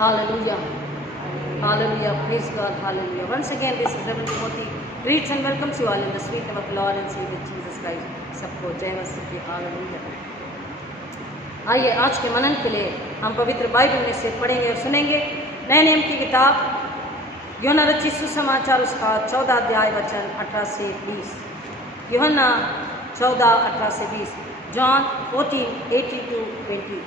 Hallelujah. Hallelujah. Praise God. Hallelujah. Once again, this is Reverend Timothy. Greets and welcomes you all in the sweet name of Lord and Savior Jesus Christ. सबको जय मसीह की hallelujah. आइए आज के मनन के लिए हम पवित्र बाइबल में से पढ़ेंगे और सुनेंगे नए नियम की किताब यूहन्ना रचित सुसमाचार उसका 14 अध्याय वचन 18 से 20। यूहन्ना 14 18 से 20। John 14:18 to 20।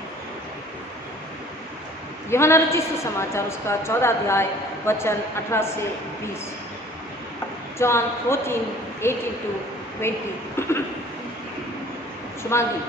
यूहन्ना रचित सुसमाचार उसका 14 अध्याय वचन 18 से 20। John 14:18 to 20। शुभांगी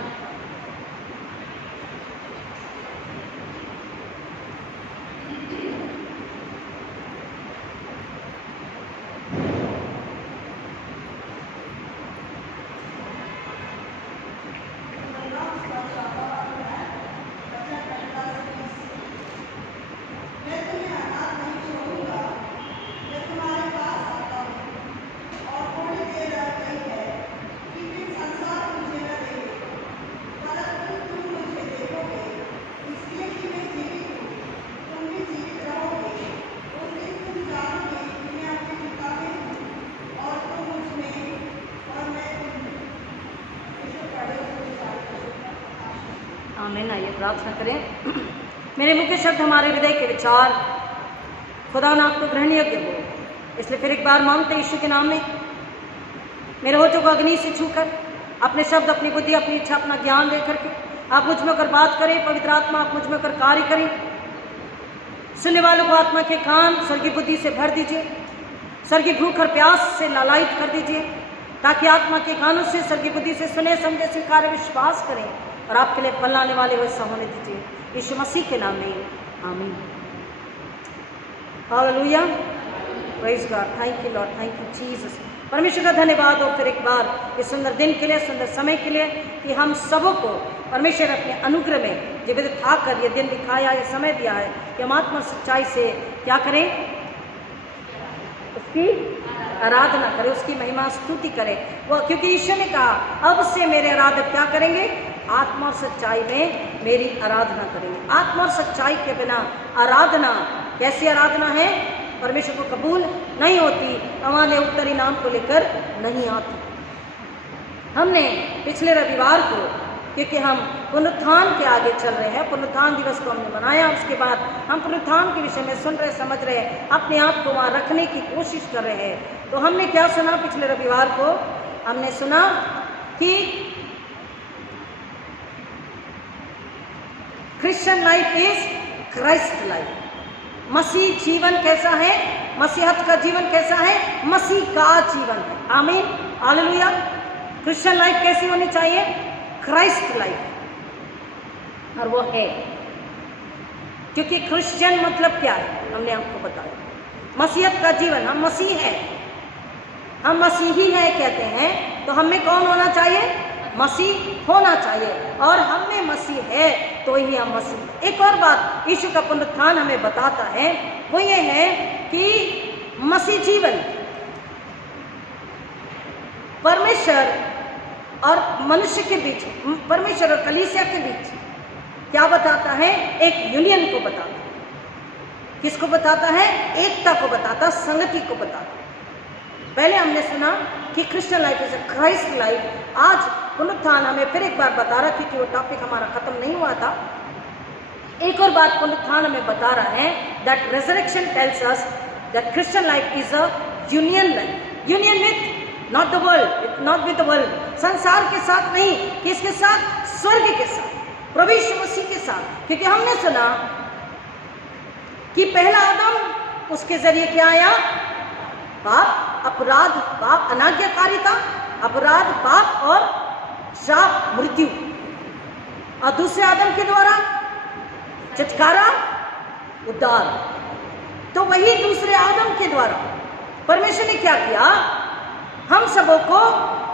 आमीन। आइए प्रार्थना करें। मेरे मुख्य शब्द हमारे हृदय के विचार खुदा ने आपको ग्रहणीय हो, इसलिए फिर एक बार मांगते यीशु के नाम में मेरे होठों को अग्नि से छूकर अपने शब्द, अपनी बुद्धि, अपनी इच्छा, अपना ज्ञान दे करके आप मुझ में होकर बात करें। पवित्र आत्मा आप मुझ में होकर कार्य करें। सुनने वालों को आत्मा के कान स्वर्गीय बुद्धि से भर दीजिए, स्वर्गीय भूख और प्यास से लालायित कर दीजिए, ताकि आत्मा के कानों से स्वर्गीय बुद्धि से सुने, समझे, स्वीकारे, विश्वास करें और आपके लिए फल लाने वाले वैसा होने दीजिए यीशु मसीह के नाम में आमीन। Hallelujah. Praise God. Thank you Lord, thank you Jesus. परमेश्वर का धन्यवाद हो फिर एक बार इस सुंदर दिन के लिए, सुंदर समय के लिए कि हम सबों को परमेश्वर अपने अनुग्रह में जीवित था कर ये दिन दिखाया, ये समय दिया है कि हम आत्मा सच्चाई से क्या करें, उसकी आराधना करें, उसकी महिमा स्तुति करें। वो क्योंकि ईश्वर ने कहा अब से मेरे आराधक क्या करेंगे, आत्मा और सच्चाई में मेरी आराधना करेंगे। आत्मा और सच्चाई के बिना आराधना, कैसी आराधना है, परमेश्वर को कबूल नहीं होती, हमारे उत्तरी नाम को लेकर नहीं आती। हमने पिछले रविवार को, क्योंकि हम पुनरुत्थान के आगे चल रहे हैं, पुनरुत्थान दिवस को हमने मनाया, उसके बाद हम पुनरुत्थान के विषय में सुन रहे, समझ रहे, अपने आप को वहाँ रखने की कोशिश कर रहे हैं। तो हमने क्या सुना पिछले रविवार को? हमने सुना कि Christian life is Christ life. मसीह जीवन कैसा है, मसीहत का जीवन कैसा है, मसीह का जीवन है। आमीन, हालेलुया। क्रिश्चियन लाइफ कैसी होनी चाहिए, क्राइस्ट लाइफ, और वो है। क्योंकि क्रिश्चियन मतलब क्या है, हमने आपको बताया, मसीहत का जीवन। हम मसीह हैं, हम मसीही हैं कहते हैं, तो हमें कौन होना चाहिए, मसीह होना चाहिए, और हम में मसीह है तो ही हम मसीह। एक और बात यीशु का पुनरुत्थान हमें बताता है, वो ये है कि मसीह जीवन परमेश्वर और मनुष्य के बीच, परमेश्वर और कलीसिया के बीच क्या बताता है, एक यूनियन को बताता है। किसको बताता है, एकता को बताता, संगति को बताता। पहले हमने सुना कि Christian life is a Christ life. आज पुनरुत्थान हमें फिर एक बार बता रहा, क्योंकि वो टॉपिक हमारा खत्म नहीं हुआ था। एक और बात पुनरुत्थान हमें बता रहा है, that resurrection tells us that Christian life is a union life. Union with not the world, not with the world, संसार के साथ नहीं, किसके साथ, स्वर्ग के साथ, प्रभु यीशु मसीह के साथ। क्योंकि हमने सुना कि पहला आदम, उसके जरिए क्या आया, पाप, अपराध, पाप, अनाज्ञाकारिता, अपराध, पाप और श्राप, मृत्यु। और दूसरे आदम के द्वारा छुटकारा, उद्धार। तो वही दूसरे आदम के द्वारा परमेश्वर ने क्या किया, हम सबों को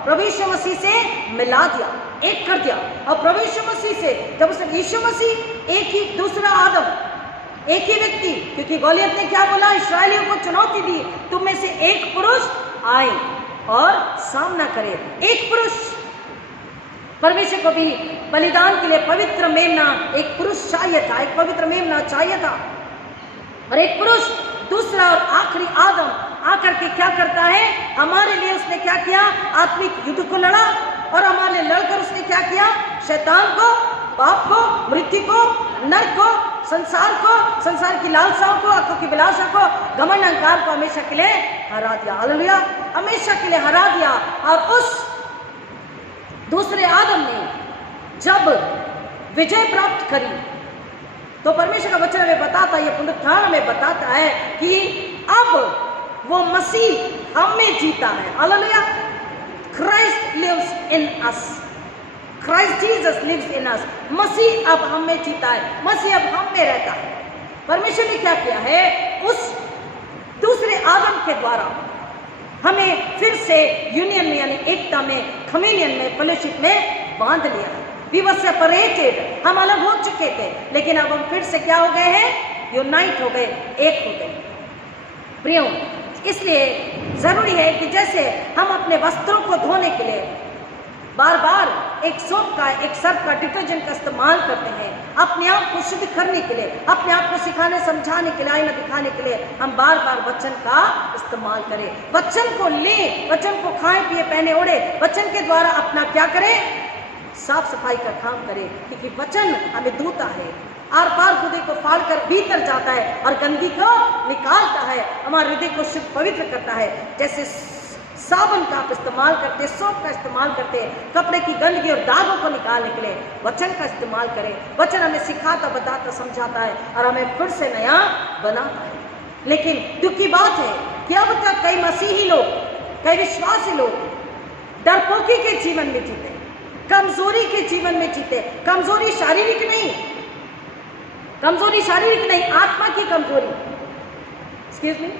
प्रभु यीशु मसीह से मिला दिया, एक कर दिया। और प्रभु यीशु मसीह से जब उसने, यीशु मसीह एक ही, दूसरा आदम, एक ही व्यक्ति। क्योंकि गोलियत ने क्या बोला, इस्राएलियों को चुनौती दी, तुम में से एक पुरुष आए और सामना करे। एक पुरुष, परमेश्वर को भी बलिदान के लिए पवित्र मेमना, एक पुरुष चाहिए था, एक पवित्र मेमना चाहिए था। और एक पुरुष, दूसरा और आखिरी आदम आकर के क्या करता है, हमारे लिए उसने क्या किया, आत्मिक युद्ध को लड़ा, और हमारे लड़कर उसने क्या किया, शैतान को, पाप को, मृत्यु को, नरक को, संसार को, संसार की लालसाओं को, आंखों की विलासा को, घमंड अहंकार को हमेशा के लिए हरा दिया। हालेलुया, हमेशा के लिए हरा दिया। और उस दूसरे आदम ने जब विजय प्राप्त करी तो परमेश्वर का वचन हमें बताता है, ये पुनरुत्थान हमें बताता है कि अब वो मसीह हम में जीता है। Hallelujah, Christ lives in us, Christ Jesus lives in us. मसीह अब हम में जीता है, मसीह अब हम में रहता है। परमेश्वर ने क्या किया है, उस दूसरे आदम के द्वारा हमें फिर से यूनियन में यानी एकता में, कम्युनियन में, फेलोशिप में बांध लिया है। We were separated, हम अलग हो चुके थे, लेकिन अब हम फिर से क्या हो गए हैं, यूनाइट हो गए, एक हो गए। प्रियो, इसलिए जरूरी है कि जैसे हम अपने वस्त्रों को धोने के लिए बार बार एक सोप का, एक सर्फ का, डिटर्जेंट का इस्तेमाल करते हैं, अपने आप को शुद्ध करने के लिए, अपने आप को सिखाने समझाने के लिए, आईना दिखाने के लिए हम बार बार वचन का इस्तेमाल करें। वचन को लें, वचन को खाएं पिए पहने ओढ़े, वचन के द्वारा अपना क्या करें, साफ सफाई का काम करे, क्योंकि वचन हमें धोता है, आर पार हृदय को फाड़ कर भीतर जाता है और गंदगी को निकालता है, हमारे हृदय को शुद्ध पवित्र करता है। जैसे साबुन का आप इस्तेमाल करते, सोप का इस्तेमाल करते, कपड़े की गंदगी और दागों को निकालने के लिए वचन का इस्तेमाल करें। वचन हमें सिखाता, बताता, समझाता है और हमें फिर से नया बनाता है। लेकिन दुख की बात है कि अब तक कई मसीही लोग, कई विश्वासी लोग डरपोकी के जीवन में जीते, कमजोरी के जीवन में जीते। कमजोरी शारीरिक नहीं, कमजोरी शारीरिक नहीं, आत्मा की कमजोरी, एक्सक्यूज मी,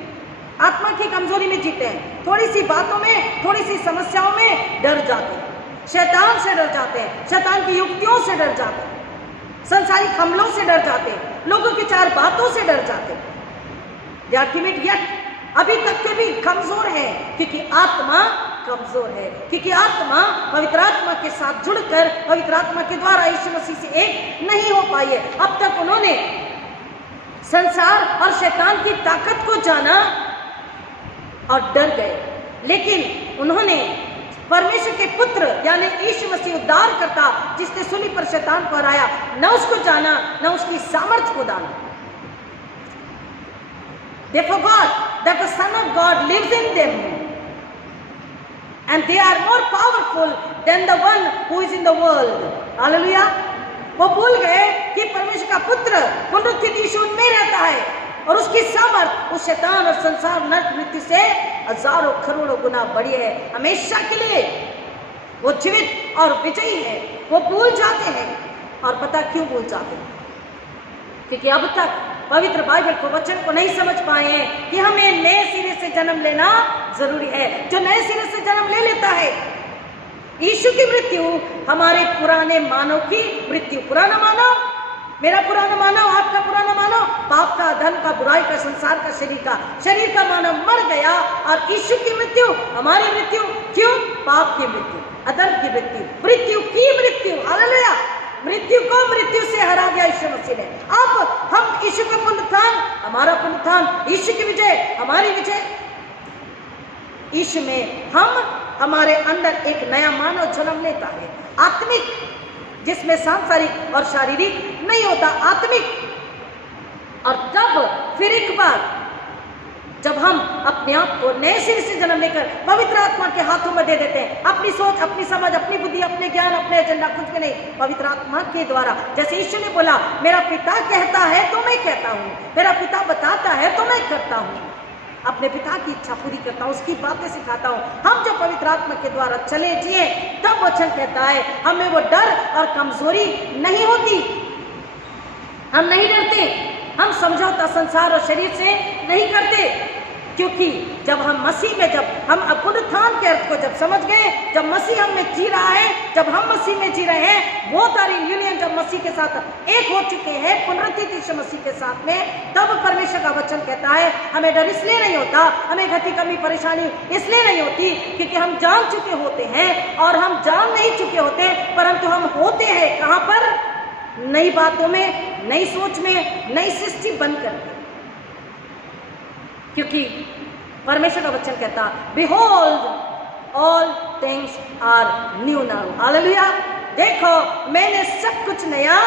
आत्मा की कमजोरी में जीते हैं। थोड़ी सी बातों में, थोड़ी सी समस्याओं में डर जाते हैं, शैतान से डर जाते हैं, शैतान की युक्तियों से डर जाते हैं, संसारिक हमलों से डर जाते हैं, लोगों की चार बातों से डर जाते हैं। अभी तक के भी कमजोर है, क्योंकि आत्मा कमजोर है, क्योंकि आत्मा पवित्र आत्मा के साथ जुड़कर पवित्र आत्मा के द्वारा यीशु मसीह से एक नहीं हो पाई है। अब तक उन्होंने संसार और शैतान की ताकत को जाना और डर गए, लेकिन उन्होंने परमेश्वर के पुत्र यानी यीशु मसीह उद्धार करता, जिसने सूली पर शैतान को हराया, न उसको जाना, न उसकी सामर्थ्य को जाना। They forgot that the Son of God lives in them and they are more powerful than the one who is in the world. Hallelujah! वो भूल गए कि परमेश्वर का पुत्र पुनरुत्थित यीशु में रहता है और उसकी सामर्थ उस शैतान और संसार नरक मृत्यु से हजारों करोड़ों गुना बड़ी है। हमेशा के लिए वो जीवित और विजयी है। वो भूल जाते हैं, और पता क्यों भूल जाते हैं, क्योंकि अब तक पवित्र बाइबल को, वचन को नहीं समझ पाए हैं कि हमें नए सिरे से जन्म लेना जरूरी है। जो नए सिरे से जन्म ले लेता है, यीशु की मृत्यु हमारे पुराने मानव की मृत्यु, पुराना मानव, मेरा पुराना मानव, आपका पुराना मानव, पाप का, धन का, बुराई का, संसार का, शरीर का मानव मर गया, और यीशु की मृत्यु हमारी मृत्यु। क्यों? पाप की मृत्यु, अधर्म की मृत्यु, मृत्यु की मृत्यु। हालेलुया! मृत्यु को मृत्यु से हरा दिया यीशु मसीह ने। अब हम यीशु का पुनरुत्थान, हमारा पुनरुत्थान, यीशु की विजय, हमारी विजय। यीशु में हम, हमारे अंदर एक नया मानव जन्म लेता है, आत्मिक, जिसमें सांसारिक और शारीरिक नहीं होता, आत्मिक। और तब फिर एक बार जब हम अपने आप को नए सिरे से जन्म लेकर पवित्र आत्मा के हाथों में दे देते हैं, अपनी सोच, अपनी समझ, अपनी बुद्धि, अपने ज्ञान, अपने एजेंडा कुछ भी नहीं, पवित्र आत्मा के द्वारा। जैसे यीशु ने बोला, मेरा पिता कहता है तो मैं कहता हूँ, मेरा पिता बताता है तो मैं करता हूँ, अपने पिता की इच्छा पूरी करता हूँ, उसकी बातें सिखाता हूँ। हम जब पवित्र आत्मा के द्वारा चले जिए, तब वचन कहता है हमें वो डर और कमजोरी नहीं होती, हम नहीं डरते, हम समझौता संसार और शरीर से नहीं करते, क्योंकि जब हम मसीह में, जब हम पुनरुत्थान के अर्थ को जब समझ गए, जब मसीह हम में जी रहा है, जब हम मसीह में जी रहे हैं, वो तारी यूनियन जब मसीह के साथ एक हो चुके हैं, पुनरुत्थित यीशु मसीह के साथ में, तब परमेश्वर का वचन कहता है हमें डर इसलिए नहीं होता, हमें गति कमी परेशानी इसलिए नहीं होती, क्योंकि हम जान चुके होते हैं, और हम जान नहीं चुके होते, परंतु हम होते हैं कहाँ पर? नई बातों में, नई सोच में, नई सृष्टि बन करके। क्योंकि परमेश्वर का वचन कहता, behold all things are new now. Hallelujah. देखो मैंने सब कुछ नया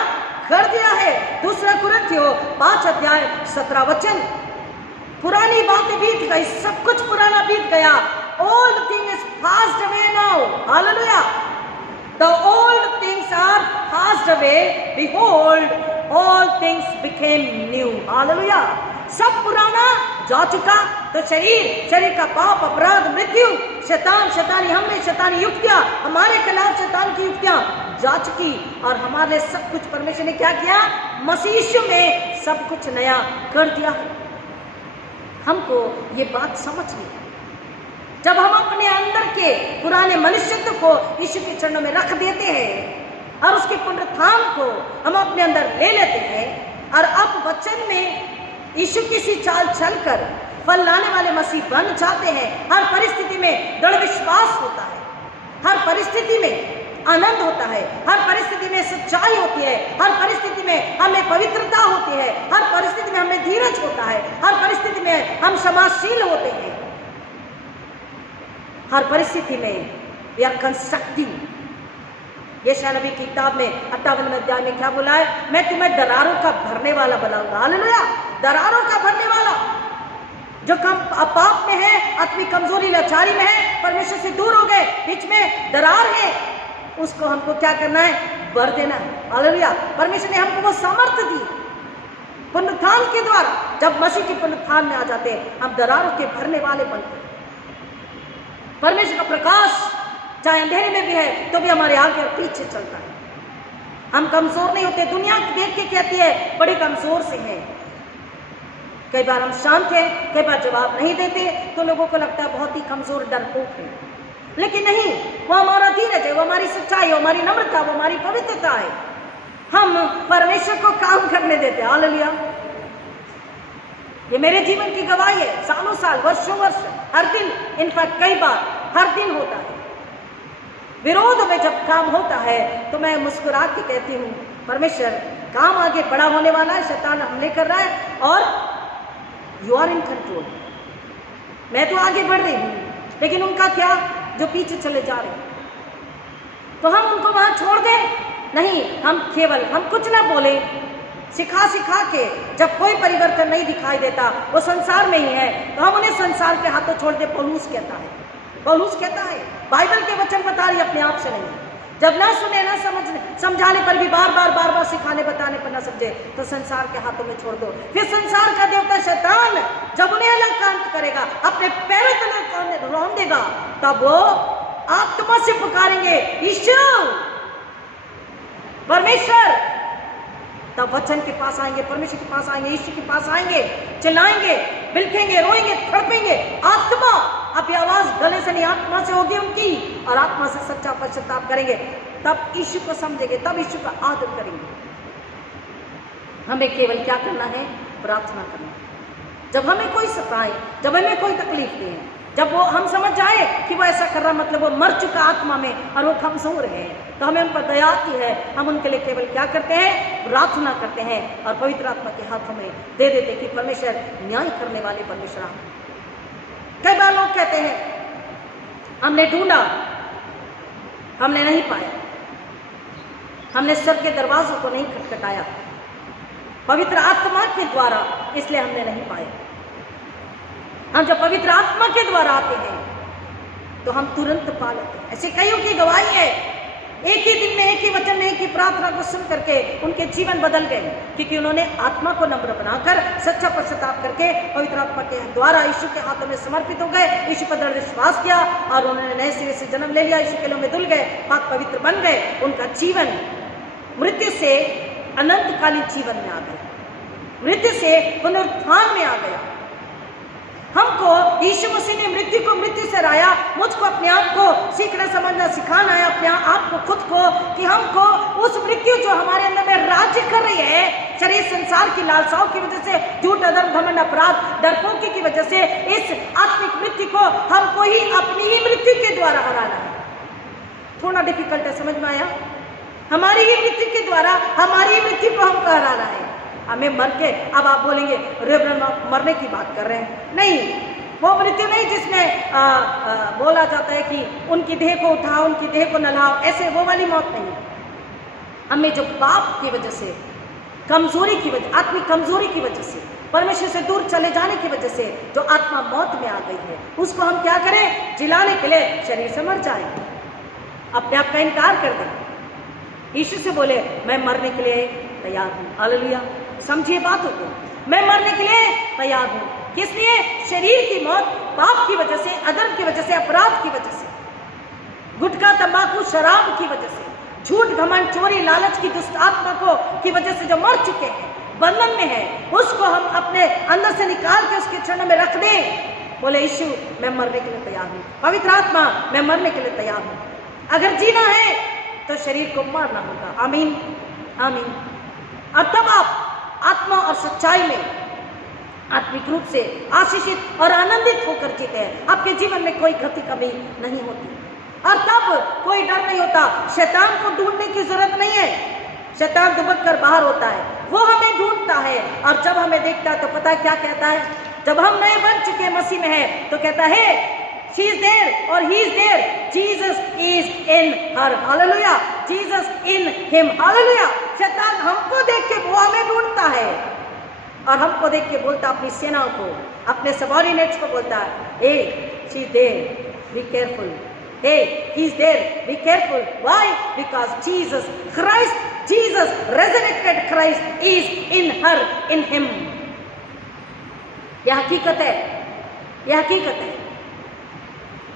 कर दिया है। 2 कुरिन्थियों 5:17 पुरानी बातें बीत गई, सब कुछ पुराना बीत गया। All things is passed away now. Hallelujah. The old things are passed away. Behold, all things became new. Hallelujah. सब पुराना जा चुका। तो शरीर का पाप, अपराध, मृत्यु, शैतानी हमने शैतानी युक्तियां, हमारे खिलाफ शैतान की युक्तियां जा चुकी, और हमारे सब कुछ परमेश्वर ने क्या किया? मसीह यीशु में सब कुछ नया कर दिया। हमको ये बात समझनी है। जब हम अपने अंदर के पुराने मनुष्यत्व को यीशु के चरणों में रख देते हैं और उसके पुनरुत्थान को हम अपने अंदर ले लेते हैं, और अब वचन में यीशु की सी चाल चलकर फल लाने वाले मसीह बन जाते हैं। हर परिस्थिति में दृढ़ विश्वास होता है, हर परिस्थिति में आनंद होता है, हर परिस्थिति में सच्चाई होती है, हर परिस्थिति में हमें पवित्रता होती है, हर परिस्थिति में हमें धीरज होता है, हर परिस्थिति में हम क्षमाशील होते हैं, हर परिस्थिति में वी आर कंस्ट्रक्टिंग। यशायाह नबी की किताब में 58वें अध्याय में क्या बोला है? मैं तुम्हें दरारों का भरने वाला बनाऊंगा। हालेलुया। दरारों का भरने वाला, जो कम पाप में है, अपनी कमजोरी लाचारी में है, परमेश्वर से दूर हो गए, बीच में दरार है, उसको हमको क्या करना है? भर देना है। हालेलुया। परमेश्वर ने हमको वो सामर्थ्य दी पुनरुत्थान के द्वारा। जब मसीह के पुनरुत्थान में आ जाते हैं, हम दरारों के भरने वाले बनते हैं। परमेश्वर का प्रकाश चाहे अंधेरे में भी है तो भी हमारे आगे और पीछे चलता है। हम कमजोर नहीं होते। दुनिया देख के कहती है बड़े कमजोर से हैं। कई बार हम शांत हैं, कई बार जवाब नहीं देते, तो लोगों को लगता है बहुत ही कमजोर, डरपोक है। लेकिन नहीं, वो हमारा धीरज है, वो हमारी सच्चाई है, वो हमारी नम्रता, वो हमारी पवित्रता है। हम परमेश्वर को काम करने देते हैं। हालेलुया। ये मेरे जीवन की गवाही है। सालों साल, वर्षों वर्ष, हर दिन, इनफैक्ट कई बार हर दिन होता है। विरोध में जब काम होता है तो मैं मुस्कुरा के कहती हूँ, परमेश्वर काम आगे बड़ा होने वाला है, शैतान हमले कर रहा है और यू आर इन कंट्रोल। मैं तो आगे बढ़ रही हूँ, लेकिन उनका क्या, जो पीछे चले जा रहे हैं। तो हम उनको वहां छोड़ दें? नहीं, हम केवल हम कुछ ना बोले, सिखा के जब कोई परिवर्तन नहीं दिखाई देता, वो संसार में ही है, तो हम उन्हें संसार के हाथों छोड़ दे। पौलुस कहता है बाइबल के वचन बता रही, अपने आप से नहीं। जब ना सुने, ना समझाने पर भी बार बार सिखाने बताने पर ना समझे, तो संसार के हाथों में छोड़ दो। फिर संसार का देवता शैतान जब उन्हें अलग करेगा, अपने पैरों तले रौंद देगा, तब वो आत्मा से पुकारेंगे, यीशु, परमेश्वर। तब वचन के पास आएंगे, परमेश्वर के पास आएंगे, यीशु के पास आएंगे, चिल्लाएंगे, बिलखेंगे, रोएंगे, तड़पेंगे। आत्मा, अब ये आवाज गले से नहीं, आत्मा से होगी उनकी, और आत्मा से सच्चा पश्चाताप करेंगे। तब यीशु को समझेंगे, तब यीशु का आदर करेंगे। हमें केवल क्या करना है? प्रार्थना करना है। जब हमें कोई सताए, जब हमें कोई तकलीफ दे, जब वो हम समझ जाए कि वो ऐसा कर रहा, मतलब वो मर चुका आत्मा में और वो कमजोर है, तो हमें उन पर दया आती है। हम उनके लिए केवल क्या करते हैं? प्रार्थना करते हैं और पवित्र आत्मा के हाथों में दे देते कि परमेश्वर न्याय करने वाले परमेश्वर। कई बार लोग कहते हैं हमने ढूंढा, हमने नहीं पाया, हमने स्वर्ग के दरवाजों को नहीं खटखटाया पवित्र आत्मा के द्वारा, इसलिए हमने नहीं पाया। हम जब पवित्र आत्मा के द्वारा आते हैं तो हम तुरंत पा लेते हैं। ऐसे कईयों की गवाही है, एक ही दिन में, एक ही वचन में, एक ही प्रार्थना को सुन करके उनके जीवन बदल गए, क्योंकि उन्होंने आत्मा को नम्र बनाकर सच्चा पश्चाताप करके पवित्र आत्मा के द्वारा यीशु के हाथों में समर्पित हो गए, यीशु पर दृढ़ विश्वास किया और उन्होंने नए सिरे से जन्म ले लिया, यीशु के लोग में धुल गए, पाक पवित्र बन गए। उनका जीवन मृत्यु से अनंतकालीन जीवन में आ गया, मृत्यु से पुनरुत्थान में आ गया। हमको यीशु मसीह ने मृत्यु को मृत्यु से हराया। मुझको अपने आप को सीखना समझना सिखाना है, अपने आप को, खुद को, कि हमको उस मृत्यु जो हमारे अंदर में राज्य कर रही है, शरीर संसार की लालसाओं की वजह से, झूठ, अधर्म, घमंड, अपराध, डरपोकी की वजह से, इस आत्मिक मृत्यु को हमको ही अपनी ही मृत्यु के द्वारा हराना है। थोड़ा डिफिकल्ट है, समझ में आया? हमारी ही मृत्यु के द्वारा हमारी ही मृत्यु को हमको हराना है। हमें मर के, अब आप बोलेंगे रेवरेंड मरने की बात कर रहे हैं, नहीं, वो मृत्यु नहीं जिसमें बोला जाता है कि उनकी देह को उठाओ, उनकी देह को नहलाओ, ऐसे वो वाली मौत नहीं। हमें जो पाप की वजह से, कमजोरी की वजह, आत्मिक कमजोरी की वजह से, परमेश्वर से दूर चले जाने की वजह से जो आत्मा मौत में आ गई है, उसको हम क्या करें? जिलाने के लिए शरीर से मर जाए, अपने आप का इनकार कर दें। यीशु से बोले मैं मरने के लिए तैयार हूँ। हालेलुया, समझिए बातों को, मैं मरने के लिए तैयार हूँ। किस लिए? शरीर की मौत पाप की वजह से, अधर्म की वजह से, अपराध की वजह से, गुटखा, तंबाकू, शराब की वजह से, झूठ, घमंड, चोरी, लालच की दुष्ट आत्मा को की वजह से जो मर चुके हैं, बंधन में है, उसको हम अपने अंदर से निकाल के उसके चरणों में रख दें। बोले यीशु मैं मरने के लिए तैयार हूँ, पवित्र आत्मा मैं मरने के लिए तैयार हूँ। अगर जीना है तो शरीर को मारना होगा। आमीन, आमीन। और तब आप आत्मा और सच्चाई में आत्मिक रूप से आशीषित और आनंदित होकर जीते हैं। आपके जीवन में कोई गति कमी नहीं होती और तब कोई डर नहीं होता। शैतान को ढूंढने की जरूरत नहीं है, शैतान दुबक कर बाहर होता है, वो हमें ढूंढता है और जब हमें देखता है तो पता है क्या कहता है? जब हम नए बन चुके मसीह में है तो कहता है she is there और he is there, Jesus is in her, hallelujah, Jesus in him, hallelujah. शैतान हमको देख के वो हमें ढूंढता है और हमको देख के बोलता अपनी सेनाओं को, अपने सबॉर्डिनेट्स को बोलता है, hey she is there, be careful, hey he is there, be careful। why? because Jesus Christ, Jesus resurrected Christ is in her, in him। यह हकीकत है, यह हकीकत है।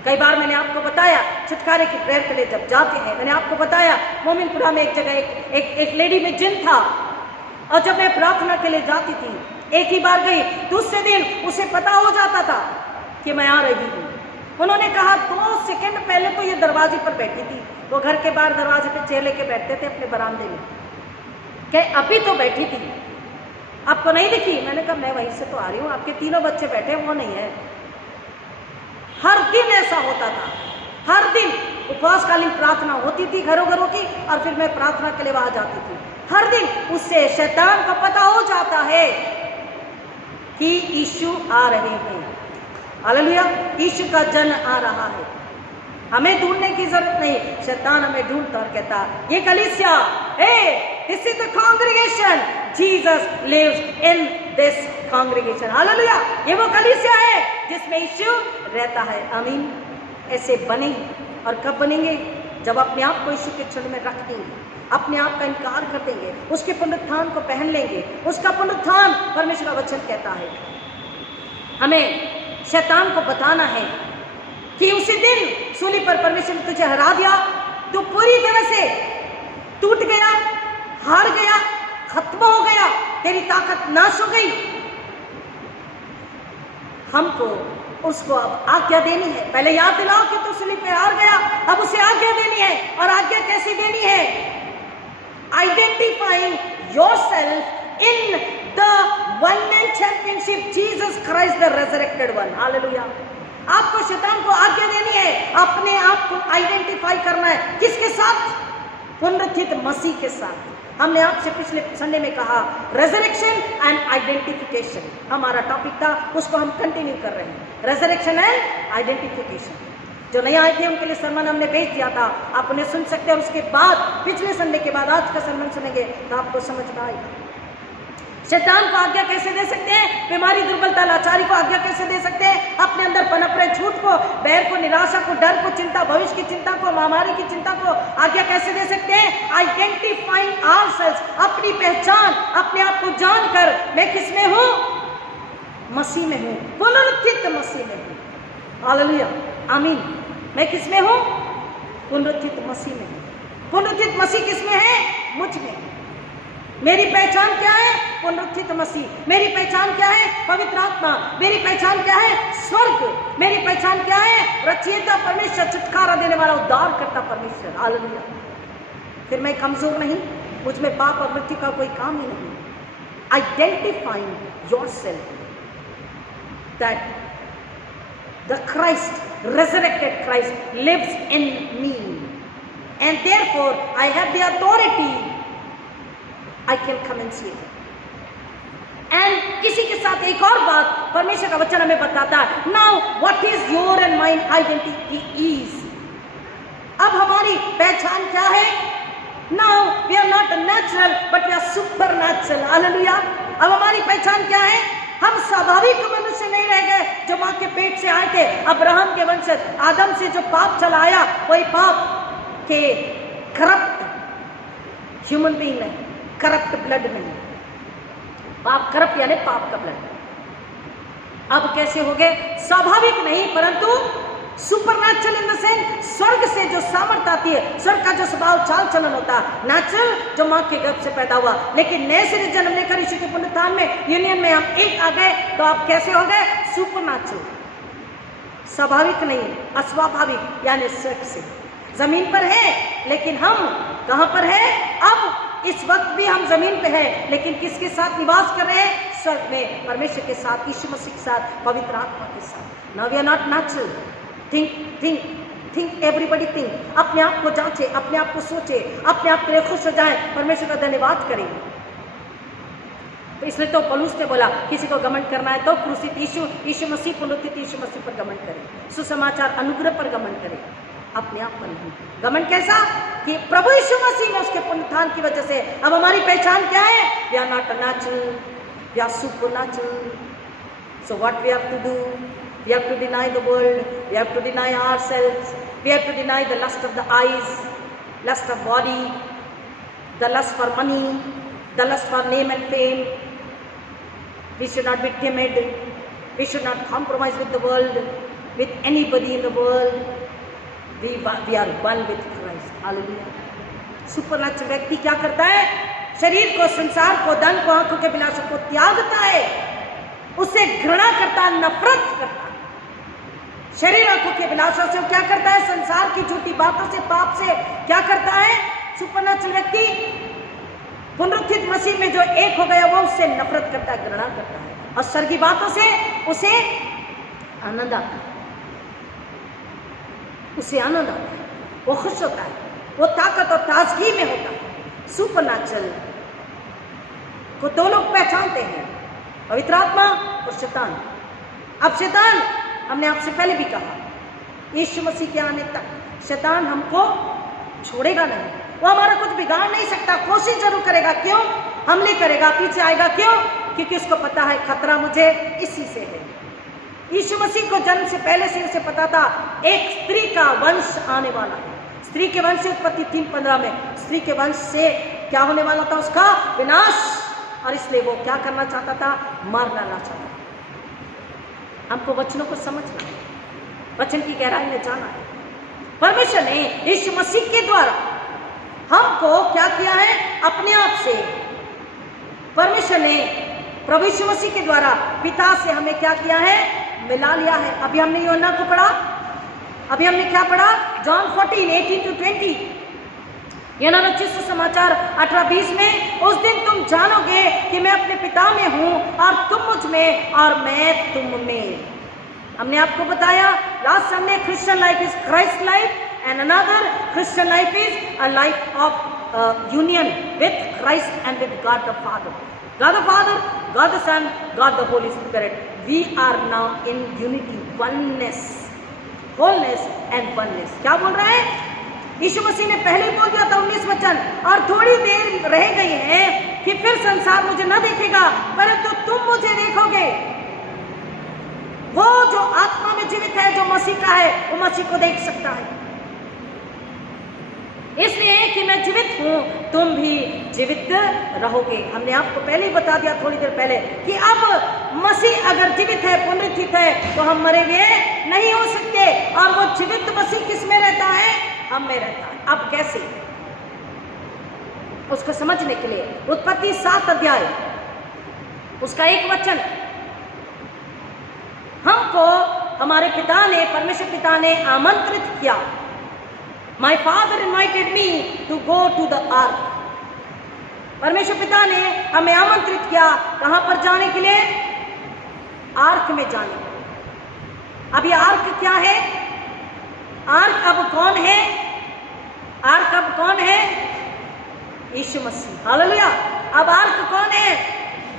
कई बार मैंने आपको बताया छुटकारे की प्रेयर के लिए जब जाते हैं, मैंने आपको बताया मोमिनपुरा में एक जगह एक लेडी में जिन था और जब मैं प्रार्थना के लिए जाती थी, एक ही बार गई, दूसरे दिन उसे पता हो जाता था कि मैं आ रही हूँ। उन्होंने कहा 2 सेकंड पहले तो ये दरवाजे पर बैठी थी, वो घर के बाहर दरवाजे पर चेयर लेके बैठते थे अपने बरामदे में, क्या अभी तो बैठी थी, आपको नहीं दिखी? मैंने कहा मैं वहीं से तो आ रही हूँ, आपके 3 बच्चे बैठे, वो नहीं है। हर दिन ऐसा होता था, हर दिन उपवासकालीन प्रार्थना होती थी घरों घरों की और फिर मैं प्रार्थना के लिए वहां जाती थी। हर दिन उससे शैतान को पता हो जाता है कि यीशु आ रहे हैं, हालेलुया, यीशु का जन आ रहा है। हमें ढूंढने की जरूरत नहीं, शैतान हमें ढूंढता और कहता ये कलीसिया, this is the congregation, Jesus lives in this congregation, hallelujah, ये वो कलीसिया है जिसमें यीशु रहता है। आमीन। ऐसे बने और कब बनेंगे? जब अपने आप को यीशु के चरण में रख देंगे, अपने आप का इनकार कर देंगे, उसके पुनरुत्थान को पहन लेंगे। उसका पुनरुत्थान परमेश्वर का वचन कहता है। हमें शैतान को बताना है कि उसी दिन सूली पर परमेश्वर ने तुझे हरा दिया, तू पूरी तरह से टूट गया, हार गया, खत्म हो गया, तेरी ताकत नाश हो गई। हमको उसको अब आज्ञा देनी है। पहले याद दिलाओ कि तू सूली पे हार गया, अब उसे आज्ञा देनी है। और आज्ञा कैसी देनी है? Identifying yourself in the one man championship, Jesus Christ the resurrected one, hallelujah. आपको शैतान को आज्ञा देनी है, अपने आप को आइडेंटिफाई करना है। किसके साथ? पुनरुत्थित मसीह के साथ। हमने आपसे पिछले संडे में कहा रेजरेक्शन एंड आइडेंटिफिकेशन हमारा टॉपिक था, उसको हम कंटिन्यू कर रहे हैं। Resurrection and identification. जो नहीं आए थे उनके लिए सरमन हमने भेज दिया था, आप उन्हें सुन सकते हैं। उसके बाद पिछले संडे के बाद आज का सरमन सुनेंगे तो आपको समझ में आएगा। शैतान को आज्ञा कैसे दे सकते हैं? बीमारी, दुर्बलता, लाचारी को आज्ञा कैसे दे सकते हैं? अपने अंदर पनप रहे झूठ को, बैर को, निराशा को, डर को, चिंता, भविष्य की चिंता को, महामारी की चिंता को आज्ञा कैसे दे सकते हैं? आइडेंटिफाइंग आवरसेल्व्स, अपनी पहचान, अपने आप को जानकर मैं किस में हूँ? मसीह में हूँ, पुनरुत्थित मसीह में हूँ, हालेलुया, आमीन। मैं किस में हूँ? पुनरुत्थित मसीह में हूँ। पुनरुत्थित मसीह किस में है? मुझ में। मेरी पहचान क्या है? पुनरुत्थित मसीह। मेरी पहचान क्या है? पवित्र आत्मा। मेरी पहचान क्या है? स्वर्ग। मेरी पहचान क्या है? रचयिता परमेश्वर, छुटकारा देने वाला, उद्धार करता परमेश्वर, हालेलुया। फिर मैं कमजोर नहीं, मुझ में पाप और मृत्यु का कोई काम ही नहीं। Identifying yourself that the Christ, resurrected Christ lives in me and therefore I have the authority, I can come and see him। And इसी के साथ एक और बात परमेश्वर का वचन हमें बताता है, now what is your and mine identity is. अब हमारी पहचान क्या है? Now we are not natural but we are super natural. Hallelujah. अब हमारी पहचान क्या है? हम स्वाभाविक मनुष्य नहीं रह गए जो मां के पेट से आए थे। अब्राहम के वंशज आदम से जो पाप चला आया, वही पाप के करप्ट ह्यूमन बीइंग नहीं, करप्ट ब्लड में। पाप करप्ट यानी पाप का ब्लड। अब कैसे हो गए? स्वाभाविक नहीं परंतु सुपरनैचुरल इन द सेंस, स्वर्ग से जो सामर्थ आती है, स्वर्ग का जो स्वभाव चाल चलन होता है, नेचुरल जो मां के गर्भ से पैदा हुआ, लेकिन नए सिरे जन्म लेकर यीशु के पुनरुत्थान में यूनियन में हम एक आ गए, तो आप कैसे हो गए? सुपरनैचुरल। स्वाभाविक नहीं, अस्वाभाविक यानी स्वर्ग से। जमीन पर है लेकिन हम कहां पर है? अब इस वक्त भी हम जमीन पे हैं, लेकिन किसके साथ निवास कर रहे हैं? स्वर्ग में, परमेश्वर के साथ, यीशु मसीह के साथ, पवित्र आत्मा के साथ। Now we are not natural. Think everybody think. अपने आप को जांचे, अपने आप को सोचे, अपने आप के लिए खुश हो जाए, परमेश्वर का धन्यवाद करें। तो इसलिए तो पौलुस ने बोला, किसी को घमंड करना है तो क्रूसित यीशु मसीह, पुनरुत्थित यीशु मसीह पर घमंड करें, सुसमाचार अनुग्रह पर घमंड करें, अपने आप पर नहीं। घमंड कैसा? कि प्रभु यीशु मसीह ने उसके पुनरुत्थान की वजह से। अब हमारी पहचान क्या है? We are not natural, we are supernatural. So what we have to do? We have to deny the world, we have to deny ourselves, we have to deny the lust of the eyes, lust of body, the lust for money, the lust for name and fame. We should not be timid, we should not compromise with the world, with anybody in the world. We are one with Christ. Hallelujah. Supernatural व्यक्ति क्या करता है? शरीर को, संसार को, धन को, आंखों के विलासों को त्यागता है, उसे घृणा करता है, नफरत करता है। शरीर आंखों के विलासों से क्या करता है? संसार की झूठी बातों से, पाप से क्या करता है? सुपरनैचुरल व्यक्ति पुनरुत्थित मसीह में जो एक हो गया, वो उससे नफरत करता है, घृणा करता है, और स्वर्गीय बातों से उसे आनंद आता है, उसे आनंद आता है, वो खुश होता है, वो ताकत और ताजगी में होता है। सुपरनैचुरल को दो लोग पहचानते हैं, पवित्र आत्मा और शैतान। अब शैतान, हमने आपसे पहले भी कहा, यीशु मसीह के आने तक शैतान हमको छोड़ेगा नहीं, वो हमारा कुछ बिगाड़ नहीं सकता, कोशिश जरूर करेगा। क्यों? हमले करेगा, पीछे आएगा। क्यों? क्योंकि उसको पता है खतरा मुझे इसी से है। यीशु मसीह को जन्म से पहले से उसे पता था एक स्त्री का वंश आने वाला है। स्त्री के वंश से उत्पत्ति 3:15 में स्त्री के वंश से क्या होने वाला था? उसका विनाश। और इसलिए वो क्या करना चाहता था? मारना चाहता था। हमको वचनों को समझना है, वचन की गहराई में जाना है। परमेश्वर ने यीशु मसीह के द्वारा हमको क्या किया है? अपने आप से परमेश्वर ने प्रभु यीशु मसीह के द्वारा पिता से हमें क्या किया है? मिला लिया है। अभी हमने यूहन्ना को पढ़ा, अभी हमने क्या पढ़ा? जॉन 14:18-20। यूहन्ना रचित सुसमाचार 18:20 में, उस दिन तुम जानोगे कि मैं अपने पिता में हूँ और तुम मुझ में और मैं तुम में। हमने आपको बताया last Sunday, Christian life is Christ life and another Christian life is a life of union with Christ and with God the father. God the Father, God the Son, God the Holy Spirit. We are now in unity, oneness, wholeness and oneness. क्या बोल रहा है? यीशु मसीह ने पहले बोल दिया था 19 वचन, और थोड़ी देर रह गई है कि फिर संसार मुझे न देखेगा परंतु तुम मुझे देखोगे। वो जो आत्मा में जीवित है, जो मसीह का है, वो मसीह को देख सकता है। इसलिए कि मैं जीवित हूं, तुम भी जीवित रहोगे। हमने आपको पहले ही बता दिया थोड़ी देर पहले कि अब मसीह अगर जीवित है, पुनरुत्थित है, तो हम मरे हुए नहीं हो सकते। और वो जीवित मसीह किस में रहता है? हम में रहता है। अब कैसे? उसको समझने के लिए उत्पत्ति 7 अध्याय उसका 1 वचन, हमको हमारे पिता ने, परमेश्वर पिता ने आमंत्रित किया। My father invited me to go to the ark. परमेश्वर पिता ने हमें आमंत्रित किया कहां पर जाने के लिए? आर्क में जाने के लिए। अब ये आर्क क्या है? आर्क अब कौन है? आर्क अब कौन है? यीशु मसीह। हालेलुया। अब आर्क कौन है?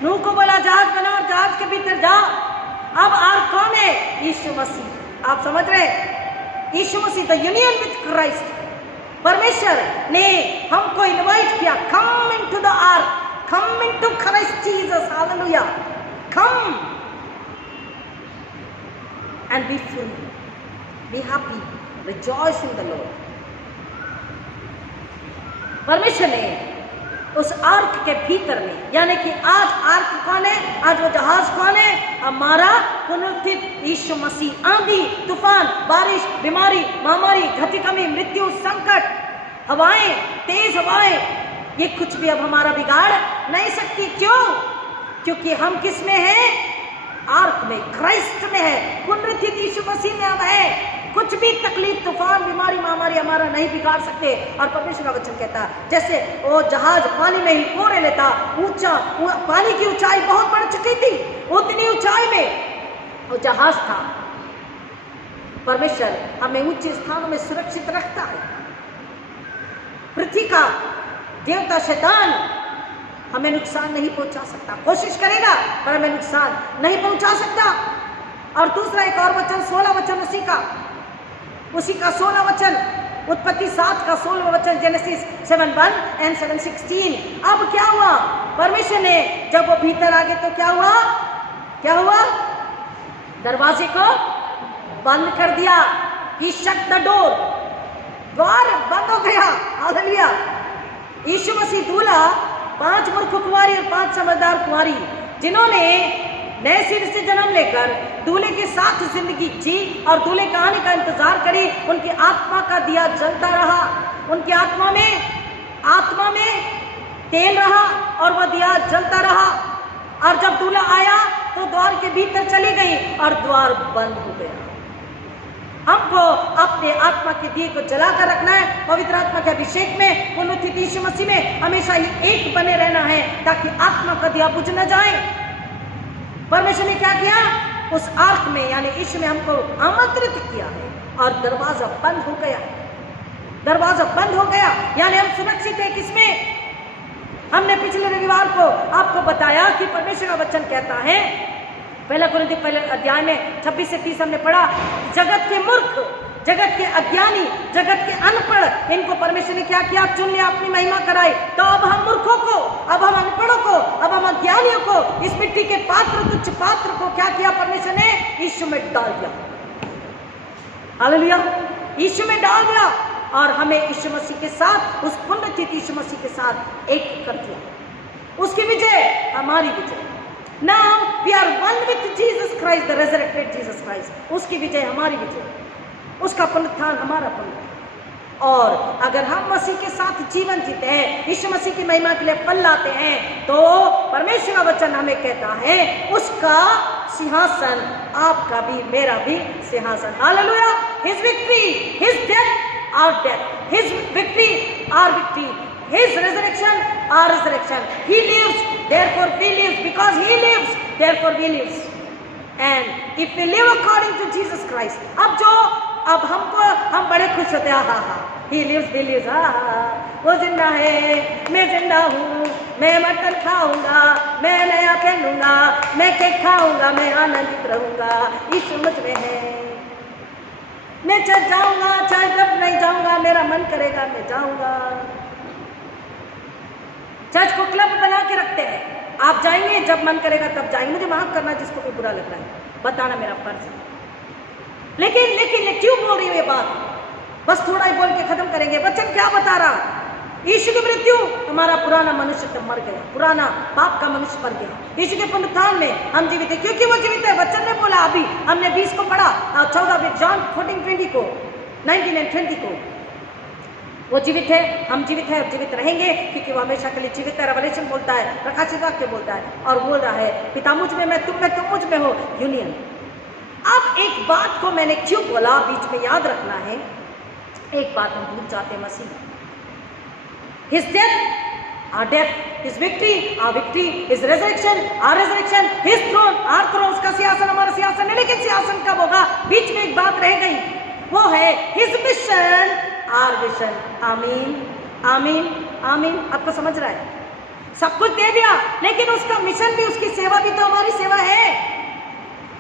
नूह को बोला जहाज बना और जहाज के भीतर जा। अब आर्क कौन है? यीशु मसीह। आप समझ रहे हैं? यीशु मसीह, द यूनियन विथ क्राइस्ट। परमेश्वर ने हमको इनवाइट किया, come into the arc, come into Christ Jesus, hallelujah, come and B free, be happy, rejoice in the Lord. परमेश्वर ने उस आर्क के भीतर में, यानी कि आज आर्क कौन है? आज वो जहाज कौन है? हमारा पुनरुत्थित यीशु मसीह। आंधी, तूफान, बारिश, बीमारी, महामारी, घटी कमी, मृत्यु, संकट, हवाएं, तेज हवाएं, ये कुछ भी अब हमारा बिगाड़ नहीं सकती। क्यों? क्योंकि हम किस में हैं? आर्क में, क्राइस्ट में है, पुनरुत्थित यीशु मसीह में हम है। कुछ भी तकलीफ, तूफान, बीमारी, महामारी हमारा नहीं बिगाड़ सकते। और परमेश्वर का वचन कहता है जैसे वो जहाज पानी में ही कोरे लेता, ऊंचा, पानी की ऊंचाई बहुत बढ़ चुकी थी, उतनी ऊंचाई में वो जहाज था। परमेश्वर हमें ऊंचे स्थानों में सुरक्षित रखता है। पृथ्वी का देवता शैतान हमें नुकसान नहीं पहुंचा सकता, कोशिश करेगा पर हमें नुकसान नहीं पहुंचा सकता। और दूसरा एक और वचन, 16 वचन उसी का 16 वचन, उत्पत्ति 7 का 16 वचन, जेनेसिस 7:1 एंड 7:16। अब क्या हुआ? परमेश्वर ने जब वो भीतर आ गए तो क्या हुआ? क्या हुआ? दरवाजे को बंद कर दिया। He shut the door, द्वार बंद हो गया। हालेलुया। यीशु मसीह दूल्हा 5 मूर्ख कुंवारी और 5 समझदार कुंवारी, जिन्होंने नए सिर से जन्म लेकर दूल्हे के साथ जिंदगी जी और दूल्हे के आने का इंतजार करी, उनकी आत्मा का दिया जलता रहा, उनकी आत्मा में तेल रहा और वह दिया जलता रहा। और जब दूल्हा आया तो द्वार के भीतर चली गई और द्वार बंद हो गया। हमको अपने आत्मा के दिए को जला कर रखना है। पवित्र आत्मा के अभिषेक में, पुनरुत्थित यीशु मसीह में हमेशा ही एक बने रहना है ताकि आत्मा का दिया बुझ न जाए। परमेश्वर ने क्या किया? उस आर्क में यानी यीशु में हमको आमंत्रित किया है और दरवाजा बंद हो गया। दरवाजा बंद हो गया यानी हम सुरक्षित है। किसमें? हमने पिछले रविवार को आपको बताया कि परमेश्वर का वचन कहता है, पहला कुरिन्थियों पहले अध्याय में 26 से 30 हमने पढ़ा, जगत के मूर्ख, जगत के अज्ञानी, जगत के अनपढ़, इनको परमेश्वर ने क्या किया? चुन लिया, अपनी महिमा कराई। तो अब हम मूर्खों को, अब हम अनपढ़ों को, अब हम अज्ञानियों को, इस मिट्टी के पात्र, तुच्छ पात्र को क्या किया? परमेश्वर ने यीशु में डाल दिया। हालेलुया। यीशु में डाल दिया और हमें यीशु मसीह के साथ, उस पुनरुत्थित यीशु मसीह के साथ एक कर दिया। उसकी विजय हमारी विजय। Now we are one with Jesus Christ, the resurrected Jesus Christ. उसकी विजय हमारी विजय, उसका पुनरुत्थान हमारा पुनरुत्थान। और अगर हम मसीह के साथ जीवन जीते हैं, यीशु मसीह की महिमा के लिए फल लाते हैं, तो परमेश्वर का वचन हमें कहता है उसका सिंहासन आपका भी, मेरा भी सिंहासन। Hallelujah. His victory, His death, our death. His victory, our victory. His resurrection, our resurrection. He lives, therefore we live. Because He lives, therefore we live. And if we live according to Jesus Christ, अब हमको हम बड़े खुश होते हैं। हाँ, He lives, we live। वो जिंदा है, मैं जिंदा हूँ, मैं मटन खाऊंगा, मैं नया पहनूंगा, मैं केक खाऊंगा, मैं आनंदित रहूंगा। यीशु मुझ में है। मैं चर्च जाऊंगा, चाहे जब नहीं जाऊंगा, मेरा मन करेगा मैं जाऊंगा। चर्च को क्लब बना के रखते हैं, आप जाएंगे जब मन करेगा तब जाएंगे। मुझे माफ करना जिसको भी बुरा लग रहा है, बताना मेरा फर्ज है। लेकिन क्यों बोल रही हूँ ये बात? बस थोड़ा ही बोल के खत्म करेंगे। वचन क्या बता रहा? यीशु की मृत्यु, हमारा पुराना मनुष्य तब मर गया, पुराना पाप का मनुष्य मर गया। यीशु के पुनरुत्थान में हम जीवित हैं, क्योंकि वो जीवित है। वचन ने बोला, अभी हमने 20 को पढ़ा, 14 जॉन 14:20 को, 19 और 20 को, वो जीवित है, हम जीवित है और जीवित रहेंगे, क्योंकि वो हमेशा के लिए जीवित है। रेवलेशन बोलता है, प्रकाशित वाक्य बोलता है और बोल रहा है, पिता मुझ में, तुम मुझ में हो, यूनियन। अब एक बात को मैंने क्यों बोला, बीच में याद रखना है। एक बात हम भूल जाते हैं, मसीह, His death, our death, His victory, our victory, His resurrection, our resurrection, His throne, our throne, उसका सिंहासन हमारा सिंहासन है। लेकिन सिंहासन कब होगा? बीच में एक बात रह गई, वो है His mission, our vision। आमीन, आमीन, आमीन। आपको समझ रहा है? सब कुछ दे दिया, लेकिन उसका मिशन भी, उसकी सेवा भी तो हमारी सेवा है।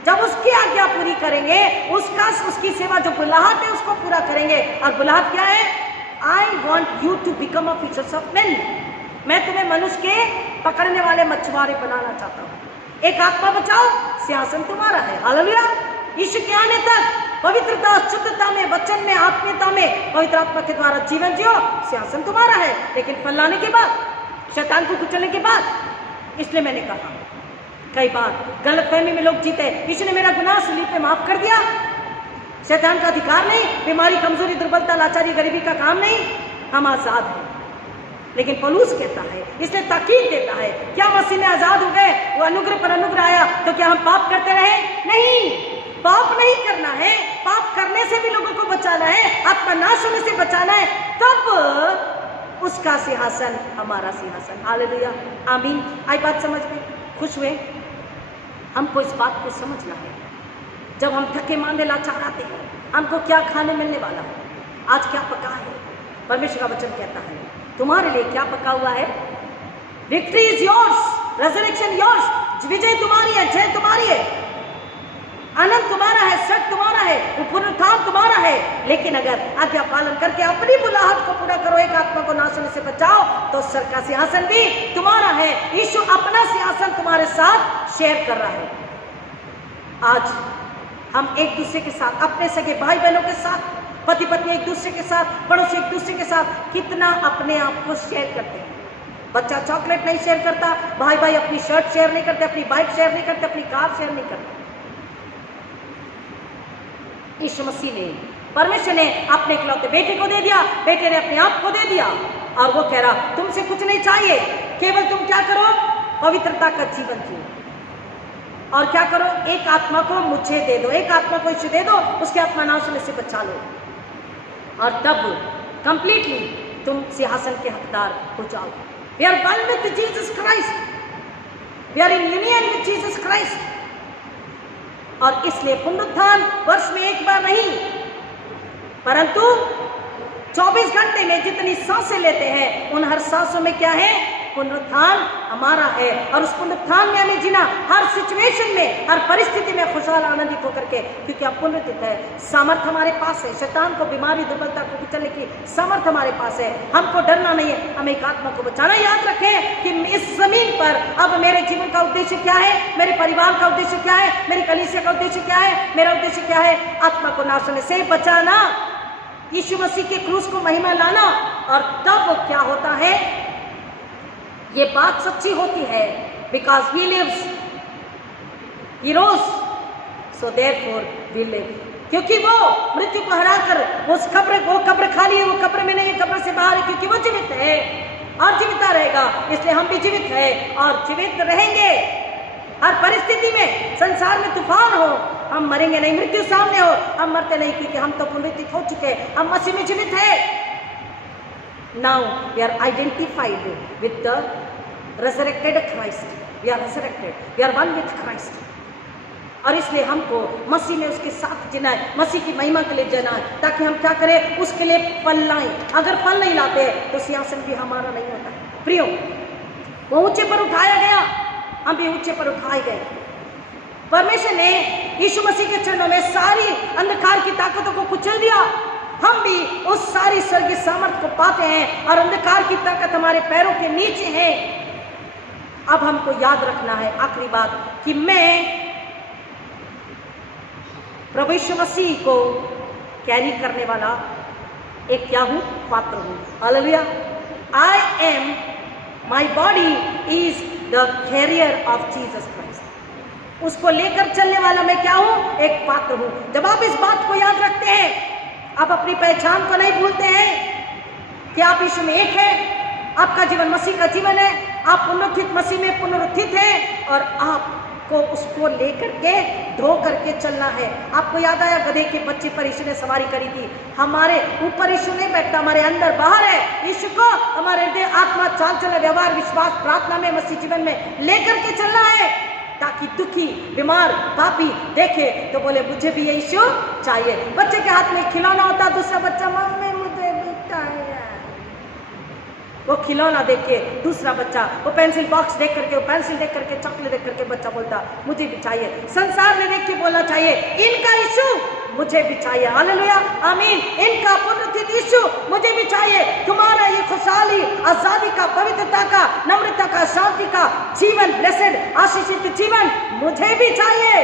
जब उसकी आज्ञा पूरी करेंगे, उसकी सेवा जो बुलाहट है उसको पूरा करेंगे। और बुलाहट क्या है? I want you to become a fishers of men. मैं तुम्हें मनुष्य के पकड़ने वाले मछुआरे बनाना चाहता हूँ। एक आत्मा बचाओ, सिंहासन तुम्हारा है। हालेलुया। यीशु के आने तक पवित्रता, शुद्धता में, वचन में, आत्मीयता में पवित्र आत्मा के द्वारा जीवन जियो, सिंहासन तुम्हारा है। लेकिन फल लाने के बाद, शैतान को कुचलने के बाद, इसलिए मैंने कहा कई बार गलतफहमी में लोग जीते। यीशु ने मेरा गुनाह सूली पे माफ कर दिया। शैतान का अधिकार नहीं, बीमारी, कमजोरी, दुर्बलता, लाचारी, गरीबी का काम नहीं। हम आजाद हैं। लेकिन पौलुस कहता है, इसलिए ताकीद देता है, क्या मसीह में आजाद हो गए? वो अनुग्रह पर अनुग्रह आया तो क्या हम पाप करते रहे? नहीं, पाप नहीं करना है। पाप करने से भी लोगों को बचाना है, आत्मा नाश होने से बचाना है, तब उसका सिंहासन हमारा सिंहासन। हालेलुया, आमीन। आई बात समझ में? खुश हुए? हमको इस बात को समझना है। जब हम थके मांदे लाचार आते हैं, हमको क्या खाने मिलने वाला है, आज क्या पका है? परमेश्वर का वचन कहता है, तुम्हारे लिए क्या पका हुआ है? Victory is yours, resurrection yours. विजय तुम्हारी है, जय तुम्हारी है, आनंद तुम्हारा है, सच तुम्हारा है, पुनरुत्थान तुम्हारा है। लेकिन अगर आज्ञा पालन करके अपनी बुलाहट को पूरा करो, एक आत्मा को नाश होने से बचाओ, तो स्वर्ग का सिंहासन भी तुम्हारा है। यीशु अपना सिंहासन तुम्हारे साथ शेयर कर रहा है। आज हम एक दूसरे के साथ, अपने सगे भाई बहनों के साथ, पति पत्नी एक दूसरे के साथ, पड़ोसी एक दूसरे के साथ कितना अपने आप को शेयर करते हैं। बच्चा चॉकलेट नहीं शेयर करता, भाई भाई अपनी शर्ट शेयर नहीं करते, अपनी बाइक शेयर नहीं करते, अपनी कार शेयर नहीं करते। यीशु मसीह ने, परमेश्वर ने अपने इकलौते बेटे को दे दिया, बेटे ने अपने आप को दे दिया, और वो कह रहा तुमसे कुछ नहीं चाहिए, केवल तुम क्या करो? पवित्रता का जीवन जियो। और क्या करो? एक आत्मा को मुझे दे दो, एक आत्मा को यीशु दे दो, उसके आत्मा नाश होने से बचा लो, और तब कंप्लीटली तुम सिंहासन के हकदार हो जाओ। We are one with Jesus Christ, we are in union with Jesus Christ. और इसलिए पुनरुत्थान वर्ष में एक बार नहीं, परंतु 24 घंटे में जितनी सांसें लेते हैं, उन हर सांसों में क्या है? पुनरुत्थान हमारा है। और उस पुनरुत्थान में हमें जीना, हर सिचुएशन में, हर परिस्थिति में खुशहाल आनंदित होकर के, क्योंकि अब पुनरुत्थित है। सामर्थ हमारे पास है, शैतान को, बीमारी, दुर्बलता को कुचलने की सामर्थ हमारे पास है। हमको डरना नहीं है, हमें एक आत्मा को बचाना। याद रखें कि इस जमीन पर अब मेरे जीवन का उद्देश्य क्या है, मेरे परिवार का उद्देश्य क्या है, मेरी कलीसिया का उद्देश्य क्या है, मेरा उद्देश्य क्या है? आत्मा को नाश होने से बचाना, यीशु मसीह के क्रूस को महिमा लाना। और तब क्या होता है? ये बात सच्ची होती है, because he lives, he rose, so therefore we live. क्योंकि वो मृत्यु को हराकर वो कब्र खाली है, वो कब्र में नहीं, कब्र से बाहर है, क्योंकि वो जीवित है और जीविता रहेगा। इसलिए हम भी जीवित है और जीवित रहेंगे हर परिस्थिति में। संसार में तूफान हो, हम मरेंगे नहीं, मृत्यु सामने हो, हम मरते नहीं, क्योंकि हम तो पुनरुत्थित हो चुके, हम मसीह में जीवित है। Now we are identified with the resurrected Christ. We are resurrected. We are one with Christ. और इसलिए हमको मसीह में उसके साथ जीना है, मसीह की महिमा के लिए जीना है, ताकि हम क्या करें? उसके लिए फल लाएं। अगर फल नहीं लाते तो सिंहासन भी हमारा नहीं होता है। प्रियो, वो ऊंचे पर उठाया गया, हम भी ऊंचे पर उठाए गए। परमेश्वर ने यीशु मसीह के चरणों में सारी अंधकार की ताकतों को कुचल दिया। हम भी उस सारी स्वर्गीय सामर्थ को पाते हैं और अंधकार की ताकत हमारे पैरों के नीचे है। अब हमको याद रखना है, आखिरी बात, कि मैं प्रभु यीशु मसीह को कैरी करने वाला एक क्या हूं? पात्र हूं। Hallelujah. I am, my body is the career of Jesus Christ. उसको लेकर चलने वाला मैं क्या हूं? एक पात्र हूं। जब आप इस बात को याद रखते हैं, आप अपनी पहचान को नहीं भूलते हैं कि आप यीशु में एक है, आपका जीवन मसीह का जीवन है, आप पुनरुत्थित मसीह में पुनरुत्थित हैं, और आपको उसको लेकर के धो करके चलना है। आपको याद आया गधे के बच्चे पर यीशु ने सवारी करी थी। हमारे ऊपर यीशु नहीं बैठता, हमारे अंदर बाहर है। यीशु को हमारे हृदय, आत्मा, चाल चलन, व्यवहार, विश्वास, प्रार्थना में, मसीह जीवन में लेकर के चलना है, ताकि दुखी, बीमार, पापी देखे तो बोले मुझे भी यीशु चाहिए। बच्चे के हाथ में खिलौना होता, दूसरा बच्चा मम्मी मुझे भी चाहिए, वो खिलौना देख के दूसरा बच्चा, वो पेंसिल बॉक्स देख करके, वो पेंसिल देख करके, चॉकलेट देख करके बच्चा बोलता मुझे भी चाहिए। संसार में देख के बोलना चाहिए इनका यीशु मुझे भी चाहिए। हालेलुया, आमीन। इनका पुनरुत्थित यीशु मुझे भी चाहिए। तुम्हारा ये खुशहाली, आजादी का, पवित्रता का, नम्रता का, शांति का जीवन, ब्लेसेड आशीषित जीवन मुझे भी चाहिए।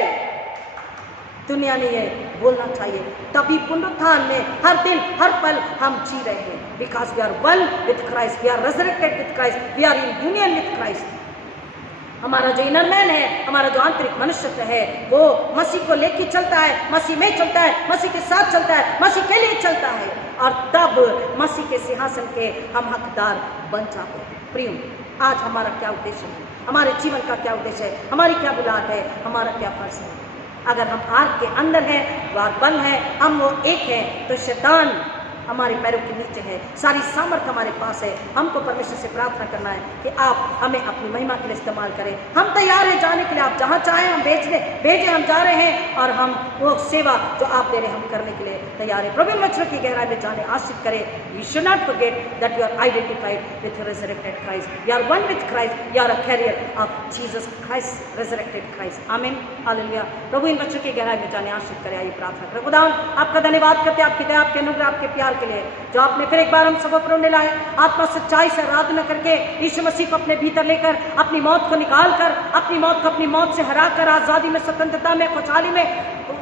दुनिया में ये बोलना चाहिए, तभी पुनरुत्थान में हर दिन हर पल हम जी रहे हैं। Because we are one with Christ, we are resurrected with Christ, we are in union with Christ. हमारा जो इनर मैन है, हमारा जो आंतरिक मनुष्यत्व है, वो मसीह को लेके चलता है, मसीह में चलता है, मसीह के साथ चलता है, मसीह के लिए चलता है, और तब मसीह के सिंहासन के हम हकदार बन जाते हैं। प्रिय, आज हमारा क्या उद्देश्य है? हमारे जीवन का क्या उद्देश्य है? हमारी क्या बुलाहट है? हमारा क्या फर्ज है? अगर हम आग के अंदर हैं, द्वार बंद है, हम वो एक है, तो शैतान हमारे पैरों के नीचे है, सारी सामर्थ हमारे पास है। हमको परमेश्वर से प्रार्थना करना है कि आप हमें अपनी महिमा के लिए इस्तेमाल करें। हम तैयार हैं जाने के लिए, आप जहाँ चाहें हम भेजें, हम जा रहे हैं, और हम वो सेवा जो आप दे रहे हैं हम करने के लिए तैयार हैं। प्रभु वचनों की गहराई में जाने आशीष करें। You should not forget that you are identified with resurrected Christ, you are one with Christ, you are a carrier of Jesus Christ, resurrected Christ. आमीन, हालेलुया। प्रभु इन वचनों की गहराई में जाने आशीष करें। आइए प्रार्थना करें। खुदा आपका धन्यवाद करते हैं, आपकी दया, आपके अनुग्रह, आपके प्यार के लिए, जो आपने फिर एक बार हम सब अपने लाए। आत्मा सच्चाई से आराधना करके यीशु मसीह को अपने भीतर लेकर, अपनी मौत को निकाल कर, अपनी मौत को अपनी मौत से हरा कर, आजादी में, स्वतंत्रता में, खुशहाली में,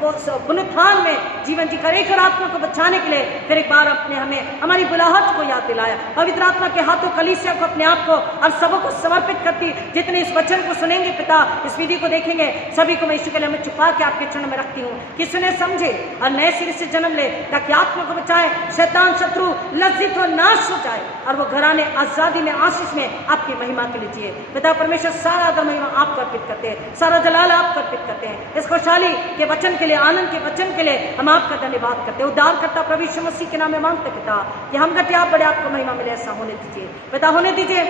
पुनरुत्थान में जीवन जी कर, एक आत्मा को बचाने के लिए फिर एक बार अपने हमें हमारी बुलाहट को याद दिलाया। पवित्र आत्मा के हाथों कलीसिया को, अपने आप को और सबों को समर्पित करती, जितने इस वचन को सुनेंगे पिता, इस विधि को देखेंगे, सभी को मैं यीशु के लिए हमें छुपा के आपके चरण में रखती हूँ कि सुने समझे और नए सिरे से जन्म ले, ताकि आत्मा को बचाए, शैतान शत्रु लज्जित और नाश हो जाए, और वो घराने आजादी में, आशीष में आपकी महिमा के लिए जिए। पिता परमेश्वर, सारा आदर महिमा आपको अर्पित करते हैं, सारा जलाल आपको अर्पित करते हैं। इस खुशहाली के वचन के लिए, आनंद के वचन के लिए हम आपका धन्यवाद करते हैं। उद्धार करता प्रभु यीशु मसीह के नाम में मांगते पिता कि हम घटे आप बड़े, आपको महिमा मिले, ऐसा होने दीजिए पिता, होने दीजिए।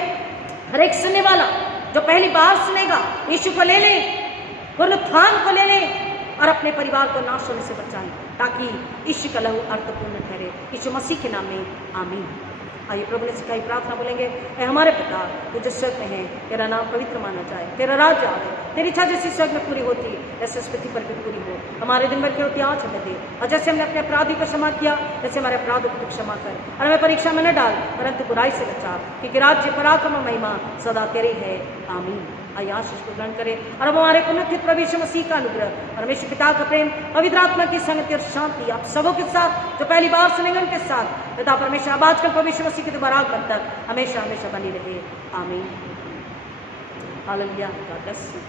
हर एक सुनने वाला जो पहली बार सुनेगा, यीशु को ले ले, पुनरुत्थान को ले ले, और अपने परिवार को नाश होने से बचाएं, ताकि यीशु का लहू अर्थपूर्ण ठहरे। यीशु मसीह के नाम में आमीन। आइए प्रभु ने सिखाई प्रार्थना बोलेंगे। ऐ हमारे पिता जो जिस स्वर्ग में है, तेरा नाम पवित्र माना जाए, तेरा राज्य आए, तेरी इच्छा जैसी स्वर्ग में पूरी होती है, ऐसे इस पृथ्वी पर भी पूरी हो। हमारे दिन भर की रोटी आज हमें दे, और जैसे हमने अपने अपराधी को क्षमा किया, जैसे हमारे अपराधों को क्षमा कर, और हमें परीक्षा में न डाल, परंतु बुराई से बचा, क्योंकि राज्य, पराक्रम और महिमा सदा तेरी है। आमीन। आइए आशीष को ग्रहण करें, और अब हमारे पुनरुत्थित प्रभु यीशु मसीह का अनुग्रह, परमेश्वर पिता का प्रेम, पवित्र आत्मा की संगति और शांति आप सबों के साथ, जो पहली बार सुनेंगे उनके साथ, पिता परमेश्वर अब आजकल प्रभु यीशु मसीह के दोबारा आगमन तक हमेशा हमेशा बनी रहे। आमीन। हालेलुया। God bless you.